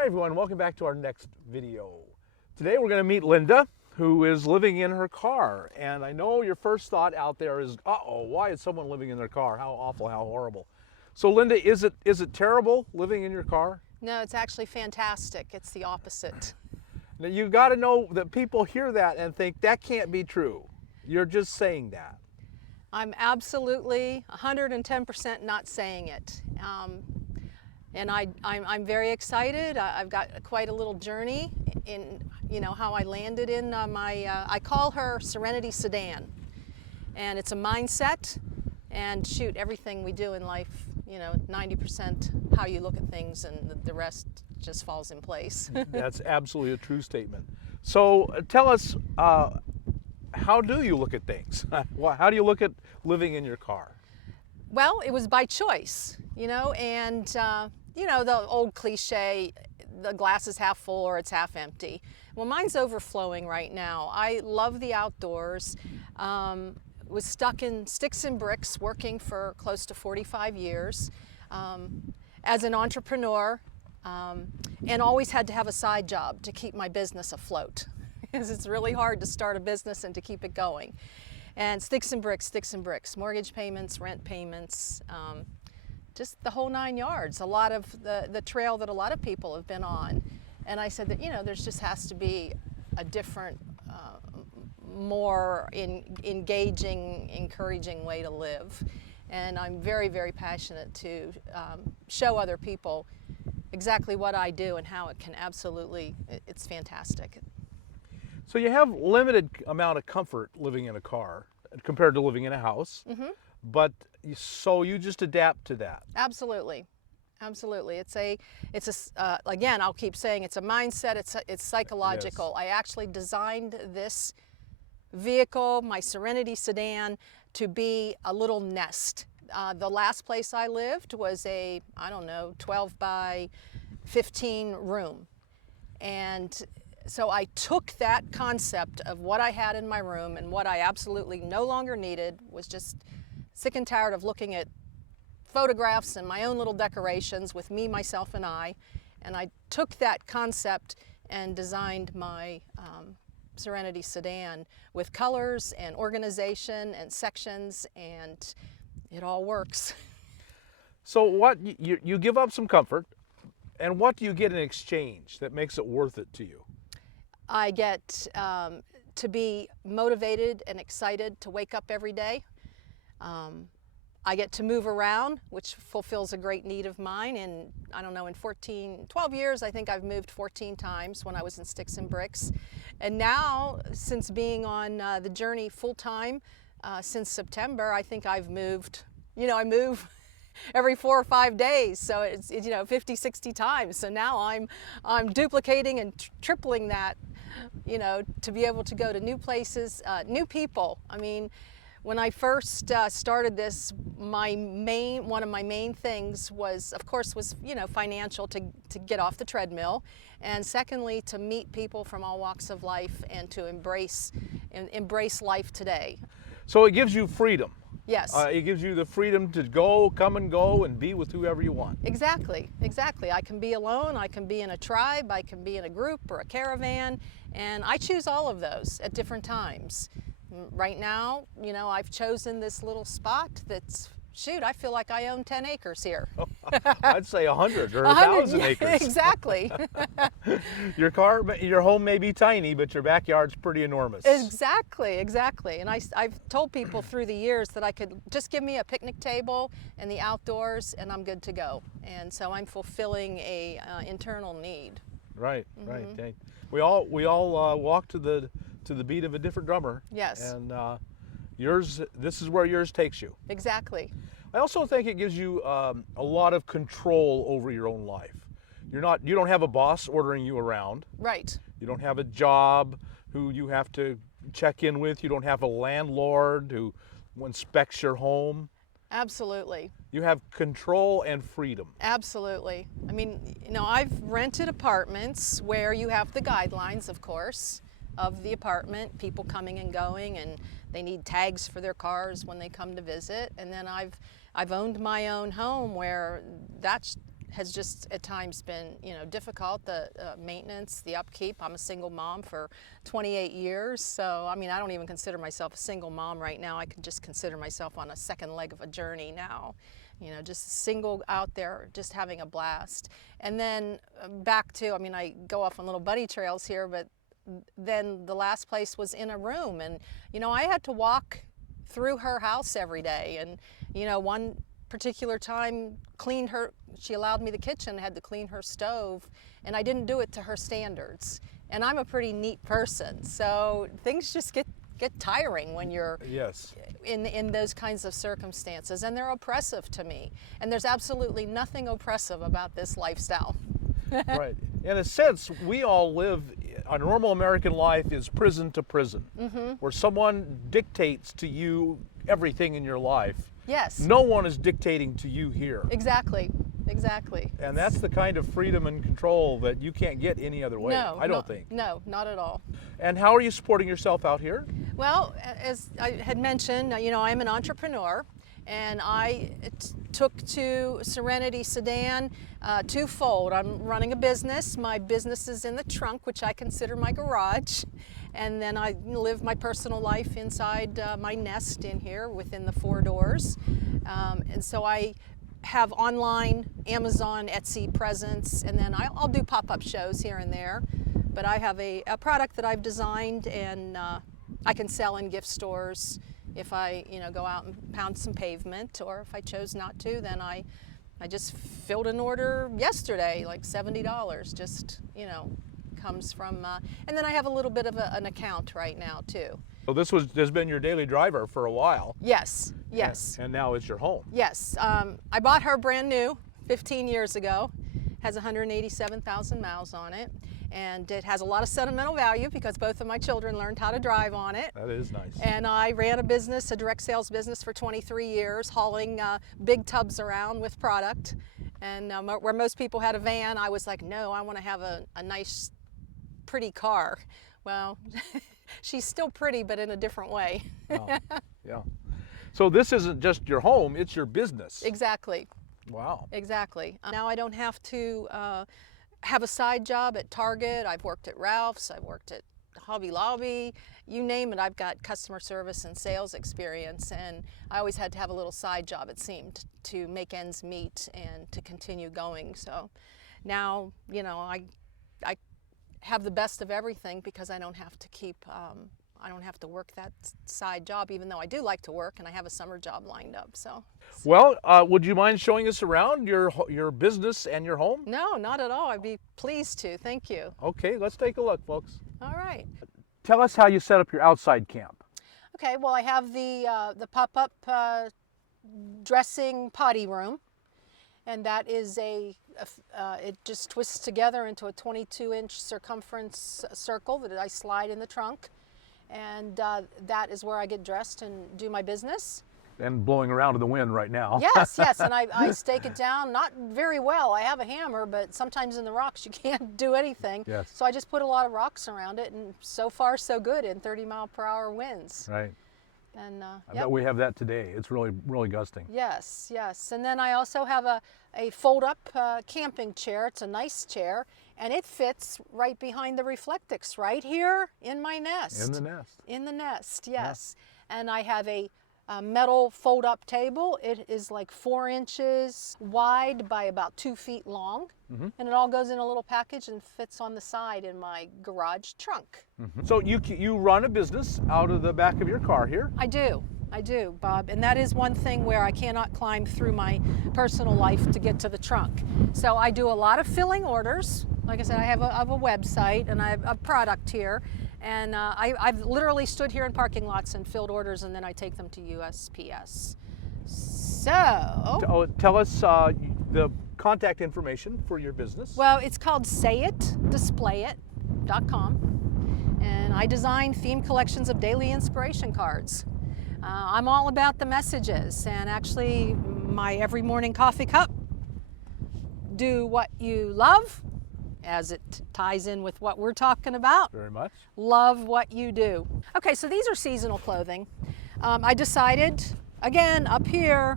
Hi everyone, welcome back to our next video. Today we're going to meet Linda, who is living in her car. And I know your first thought out there is, uh-oh, why is someone living in their car? How awful, how horrible. So Linda, is it terrible living in your car? No, it's actually fantastic. It's the opposite. Now you got to know that people hear that and think that can't be true. You're just saying that. I'm absolutely 110% not saying it. And I'm very excited. I've got quite a little journey in, how I landed in I call her Serenity Sedan. And it's a mindset, and shoot, everything we do in life, 90% how you look at things, and the rest just falls in place. That's absolutely a true statement. So tell us, how do you look at things? How do you look at living in your car? Well, it was by choice, and the old cliche, the glass is half full or it's half empty. Well, mine's overflowing right now. I love the outdoors. Was stuck in sticks and bricks working for close to 45 years as an entrepreneur, and always had to have a side job to keep my business afloat, because it's really hard to start a business and to keep it going. And sticks and bricks, mortgage payments, rent payments, just the whole 9 yards, a lot of the trail that a lot of people have been on. And I said that, there just has to be a different, more engaging, encouraging way to live. And I'm very, very passionate to show other people exactly what I do and how it can it's fantastic. So you have limited amount of comfort living in a car compared to living in a house, but so you just adapt to that. Absolutely. Absolutely. Again, I'll keep saying it's a mindset, it's psychological. Yes. I actually designed this vehicle, my Serenity Sedan, to be a little nest. The last place I lived was a, 12 by 15 room. And so I took that concept of what I had in my room and what I absolutely no longer needed, was just sick and tired of looking at photographs and my own little decorations with me, myself, and I took that concept and designed my Serenity Sedan with colors and organization and sections, and it all works. So what, you give up some comfort, and what do you get in exchange that makes it worth it to you? I get to be motivated and excited to wake up every day. I get to move around, which fulfills a great need of mine. And in 12 years, I think I've moved 14 times when I was in sticks and bricks. And now, since being on the journey full time since September, I think I've moved, I move every 4 or 5 days. So it's 50, 60 times. So now I'm duplicating and tripling that, to be able to go to new places, new people. When I first started this, one of my main things was, of course, financial, to get off the treadmill, and secondly, to meet people from all walks of life and to embrace life today. So it gives you freedom. Yes. It gives you the freedom to come and go and be with whoever you want. Exactly. I can be alone, I can be in a tribe, I can be in a group or a caravan, and I choose all of those at different times. Right now, I've chosen this little spot that's, I feel like I own 10 acres here. I'd say 100 or 1,000 acres. Exactly. Your home may be tiny, but your backyard's pretty enormous. Exactly. And I've told people through the years that I could just give me a picnic table and the outdoors, and I'm good to go. And so I'm fulfilling a internal need. Right. We all walk to the beat of a different drummer. Yes. And this is where yours takes you. Exactly. I also think it gives you a lot of control over your own life. You don't have a boss ordering you around. Right. You don't have a job who you have to check in with. You don't have a landlord who inspects your home. Absolutely. You have control and freedom. Absolutely. I've rented apartments where you have the guidelines, of course, of the apartment, people coming and going, and they need tags for their cars when they come to visit. And then I've owned my own home where that's has just at times been, difficult. The maintenance, the upkeep. I'm a single mom for 28 years, so I mean, I don't even consider myself a single mom right now. I can just consider myself on a second leg of a journey now. Just single out there, just having a blast. And then back to, I mean, I go off on little bunny trails here, but then the last place was in a room, and I had to walk through her house every day, and one particular time she allowed me the kitchen, had to clean her stove, and I didn't do it to her standards. And I'm a pretty neat person, so things just get tiring when you're Yes. in those kinds of circumstances, and they're oppressive to me. And there's absolutely nothing oppressive about this lifestyle. Right. In a sense, we all live, a normal American life is prison to prison, where someone dictates to you everything in your life. Yes. No one is dictating to you here. Exactly. Exactly. And that's the kind of freedom and control that you can't get any other way, I don't think. No, not at all. And how are you supporting yourself out here? Well, as I had mentioned, I'm an entrepreneur, and I took to Serenity Sedan twofold. I'm running a business. My business is in the trunk, which I consider my garage. And then I live my personal life inside my nest in here within the 4 doors. And so I have online Amazon, Etsy presence, and then I'll do pop-up shows here and there. But I have a product that I've designed, and I can sell in gift stores if I go out and pound some pavement, or if I chose not to, then I just filled an order yesterday, like $70, just comes from, and then I have a little bit of an account right now too. So this has been your daily driver for a while. Yes, yes. And now it's your home. Yes, I bought her brand new 15 years ago. Has 187,000 miles on it, and it has a lot of sentimental value because both of my children learned how to drive on it. That is nice. And I ran a business, a direct sales business for 23 years, hauling big tubs around with product. And where most people had a van, I was like, no, I want to have a nice, pretty car. Well, she's still pretty, but in a different way. Oh, yeah. So this isn't just your home, it's your business. Exactly. Wow. Exactly. Now I don't have to have a side job at Target. I've worked at Ralph's, I've worked at Hobby Lobby, you name it. I've got customer service and sales experience, and I always had to have a little side job, it seemed, to make ends meet and to continue going. So now, I have the best of everything because I don't have to I don't have to work that side job, even though I do like to work, and I have a summer job lined up. So. Well, would you mind showing us around your business and your home? No, not at all. I'd be pleased to. Thank you. Okay, let's take a look, folks. All right. Tell us how you set up your outside camp. Okay. Well, I have the pop-up dressing potty room, and that is it just twists together into a 22-inch circumference circle that I slide in the trunk. And that is where I get dressed and do my business. And blowing around in the wind right now. Yes, yes, and I stake it down, not very well. I have a hammer, but sometimes in the rocks you can't do anything. Yes. So I just put a lot of rocks around it, and so far so good in 30-mile-per-hour winds. Right. And I bet we have that today. It's really, really gusting. Yes, yes. And then I also have a fold-up camping chair. It's a nice chair, and it fits right behind the Reflectix, right here in my nest. In the nest. In the nest, yes. Yeah. And I have a metal fold-up table. It is like 4 inches wide by about 2 feet long, and it all goes in a little package and fits on the side in my garage trunk. So you run a business out of the back of your car here? I do, Bob, and that is one thing where I cannot climb through my personal life to get to the trunk. So I do a lot of filling orders. Like I said, I have a website and I have a product here. And I've literally stood here in parking lots and filled orders, and then I take them to USPS. So... Tell us the contact information for your business. Well, it's called sayitdisplayit.com, and I design themed collections of daily inspiration cards. I'm all about the messages, and actually my every morning coffee cup, do what you love, as it ties in with what we're talking about. Very much. Love what you do. Okay, so these are seasonal clothing. I decided, again, up here,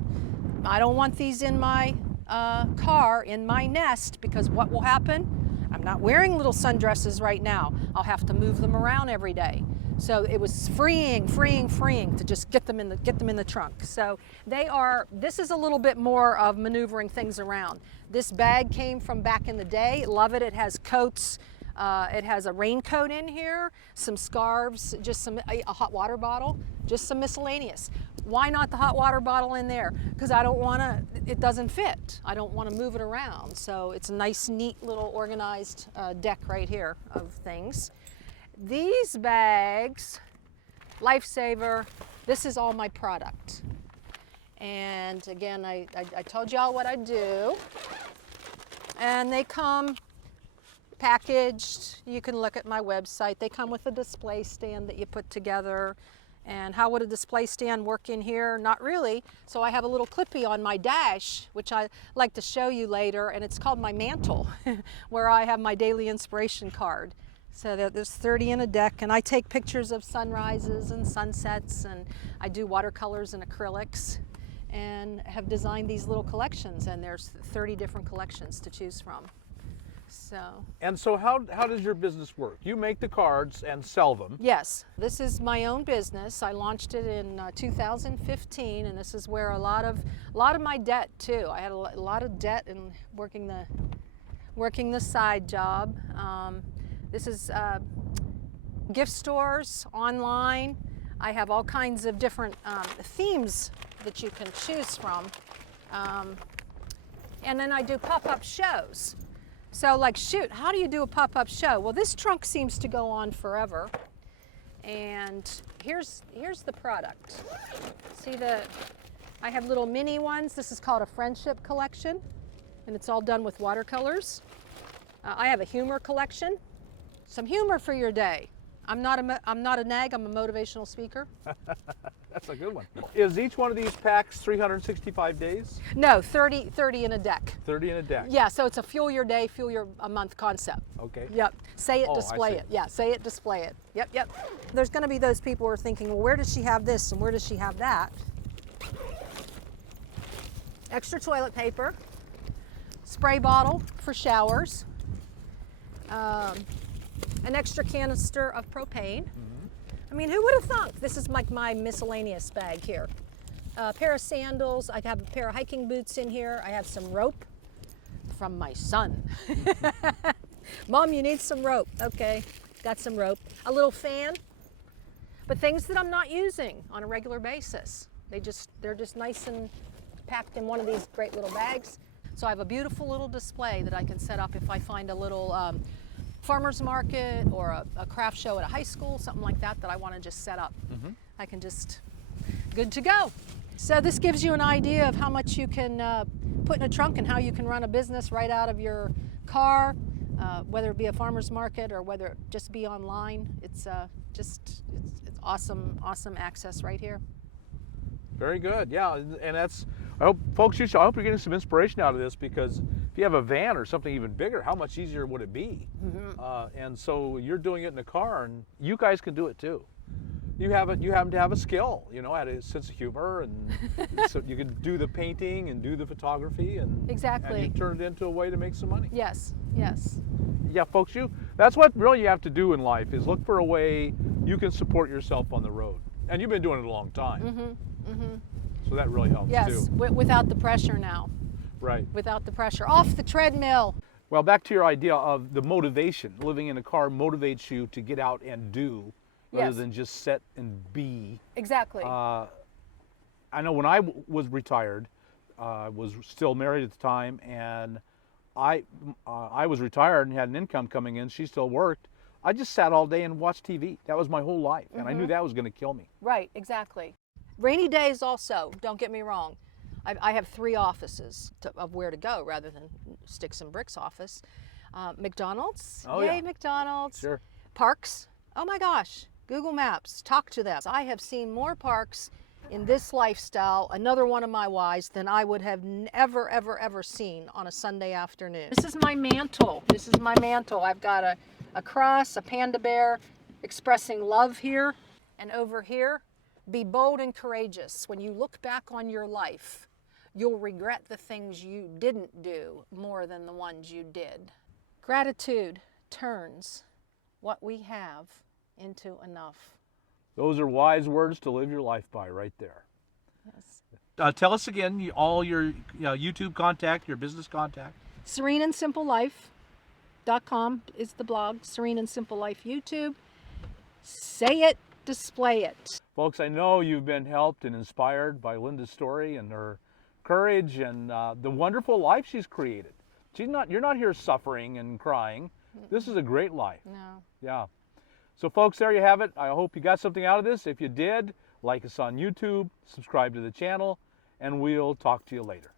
I don't want these in my car in my nest, because what will happen? I'm not wearing little sundresses right now. I'll have to move them around every day. So it was freeing to just get them in the trunk. So this is a little bit more of maneuvering things around. This bag came from back in the day. Love it. It has coats. It has a raincoat in here, some scarves, just a hot water bottle, just some miscellaneous. Why not the hot water bottle in there? Because it doesn't fit. I don't want to move it around. So it's a nice, neat little organized deck right here of things. These bags, Lifesaver, this is all my product. And again, I told y'all what I do. And they come packaged. You can look at my website. They come with a display stand that you put together. And how would a display stand work in here? Not really. So I have a little clippy on my dash, which I like to show you later, and it's called my mantle, where I have my daily inspiration card. So there's 30 in a deck, and I take pictures of sunrises and sunsets, and I do watercolors and acrylics, and have designed these little collections, and there's 30 different collections to choose from. So how does your business work? You make the cards and sell them. Yes, this is my own business. I launched it in 2015, and this is where a lot of my debt too. I had a lot of debt in working the side job. This is gift stores online. I have all kinds of different themes that you can choose from, and then I do pop-up shows. So like, shoot, how do you do a pop-up show? Well, this trunk seems to go on forever. And here's the product. See I have little mini ones. This is called a friendship collection, and it's all done with watercolors. I have a humor collection. Some humor for your day. I'm not a nag, I'm a motivational speaker. That's a good one. Is each one of these packs 365 days? No, 30 in a deck. 30 in a deck. Yeah, so it's a fuel your day, fuel your a month concept. Okay. Yep. Say it, Oh, display it. Yeah, say it, display it. Yep. There's going to be those people who are thinking, well, where does she have this and where does she have that? Extra toilet paper, spray bottle for showers, an extra canister of propane. I mean, who would have thunk? This is like my miscellaneous bag here. A pair of sandals. I have a pair of hiking boots in here. I have some rope from my son. Mom, you need some rope. Okay, got some rope. A little fan, but things that I'm not using on a regular basis. They're just nice and packed in one of these great little bags. So I have a beautiful little display that I can set up if I find a little farmer's market or a craft show at a high school, something like that I want to just set up. I can just, good to go. So this gives you an idea of how much you can put in a trunk and how you can run a business right out of your car, whether it be a farmer's market or whether it just be online. It's awesome access right here. Very good. Yeah, and that's, I hope folks, I hope you're getting some inspiration out of this, because if you have a van or something even bigger, how much easier would it be? And so you're doing it in a car, and you guys can do it too. You happen to have a skill, had a sense of humor, and so you can do the painting and do the photography, and exactly. And you turn it into a way to make some money. Yes. Yeah, folks, that's what really you have to do in life, is look for a way you can support yourself on the road. And you've been doing it a long time. So that really helps too. Yes, without the pressure now. Right. Without the pressure. Off the treadmill. Well, back to your idea of the motivation. Living in a car motivates you to get out and do, rather than just sit and be. Exactly. I know when I was retired, I was still married at the time, and I was retired and had an income coming in. She still worked. I just sat all day and watched TV. That was my whole life, and I knew that was going to kill me. Right, exactly. Rainy days also, don't get me wrong. I have 3 offices of where to go rather than sticks and bricks office. McDonald's, yay McDonald's. Sure. Parks, oh my gosh, Google Maps, talk to them. I have seen more parks in this lifestyle, another one of my whys, than I would have ever seen on a Sunday afternoon. This is my mantle. I've got a cross, a panda bear expressing love here, and over here, be bold and courageous. When you look back on your life, you'll regret the things you didn't do more than the ones you did. Gratitude turns what we have into enough. Those are wise words to live your life by right there. Yes. Tell us again all your YouTube contact, your business contact. SereneandSimpleLife.com is the blog. Serene and Simple Life YouTube. Say it, display it. Folks, I know you've been helped and inspired by Linda's story and her courage and the wonderful life she's created. You're not here suffering and crying. This is a great life. No. Yeah. So folks, there you have it. I hope you got something out of this. If you did, like us on YouTube, subscribe to the channel, and we'll talk to you later.